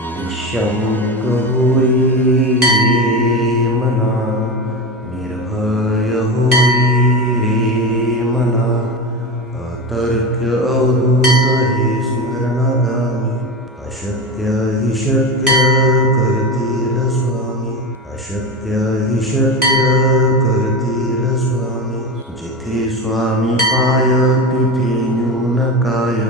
निशंक होई रे मना, निर्भय होई रे मना, अतर्क्य अवधूत हे स्मरणागामी, अशक्य हि शक्य करतील स्वामी, अशक्य हि शक्य करतील स्वामी. जिथे स्वामी पाय तिथे न्यून काय,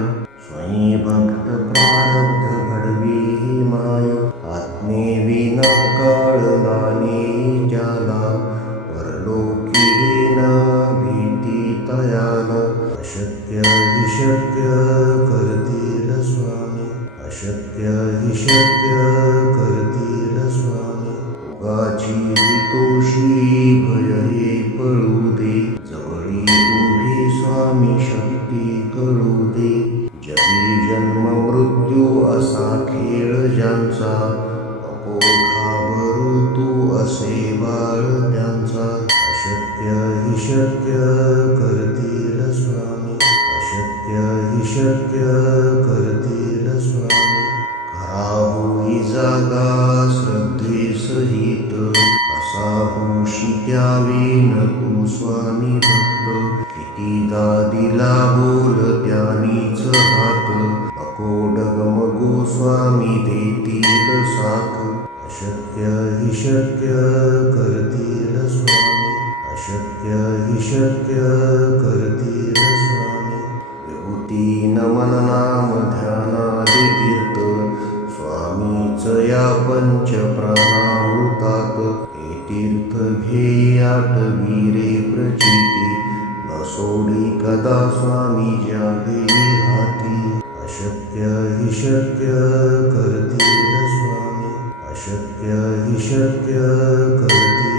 स्वयं भक्त प्रारब्ध घडवी ही माय. आत्मेविना कळलाने ज्याला, परलोकी न भीती तयाला. अशक्य हि शक्य करतील स्वामी, अशक्य हि शक्य करतील स्वामी. उगाची तोषी भय हे पळू दे, जवळी उभी स्वामी शक्ती कळू दे. जगी जन्म मृत्यू असा खेळ ज्यांचा, नको घाबरू तू असे बाळ त्यांचा. अशक्य हि शक्य करतील स्वामी, अशक्य हि शक्य करतील स्वामी. खरा होई जागा श्रद्धे सहित, असा होशी द्यावी न तू स्वामी भक्त. कितीदा दिला बोल त्यानीच हात, नको डगमगू स्वामी देतील साथ. अशक्य हि शक्य करतील स्वामी, अशक्य हि शक्य करतील स्वामी. विभूती नमन नाम ध्यानादि तीर्थ, स्वामीच या पंच प्राणामृतात. हे तीर्थ घेई आठवी रे प्रचिती, न सोडी कदा स्वामी ज्या घेई हाती. अशक्य हि शक्य करतील स्वामी, अशक्य हि शक्य करतील